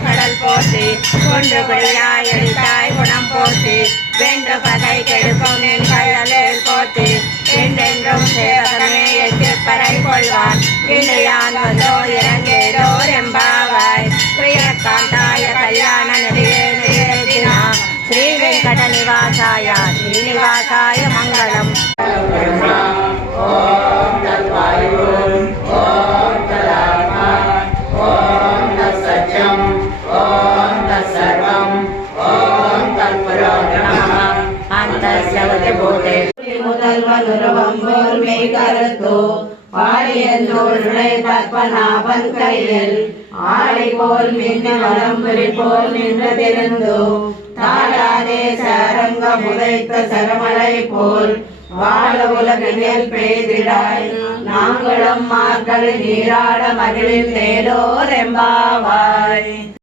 கடல் போற்றி குன்று குடியாய் எழுத்தாய் குணம் போற்றி வென்று பகை கெடுக்கும் என் கையலேல் போற்றி என்றென்றும் சேவகமே எட்டிப்பறை கொள்வான் இன்று யான் வந்தோ இறங்கேதோ எம்பாவாய் பிரியக்காந்தாய கல்யாண நதியே நிவேதினா ஸ்ரீ வெங்கட நிவாசாய ஸ்ரீனிவாசாய மங்களம். முதல்வனுருவம்போர் மெய் கருத்தோ பாடியந்தோழை பத்மநாபன் கையில் ஆடை போல் மின்னி வலம்புரி போல் நின்று திருந்தோ தாழாதே சரங்க முதைத்த சரமலை போல் வாழ உலகினில் பெய்திடாய் நாங்களும் மாக்கள் நீராட மகிழில் தேடோர் எம்பாவாய்.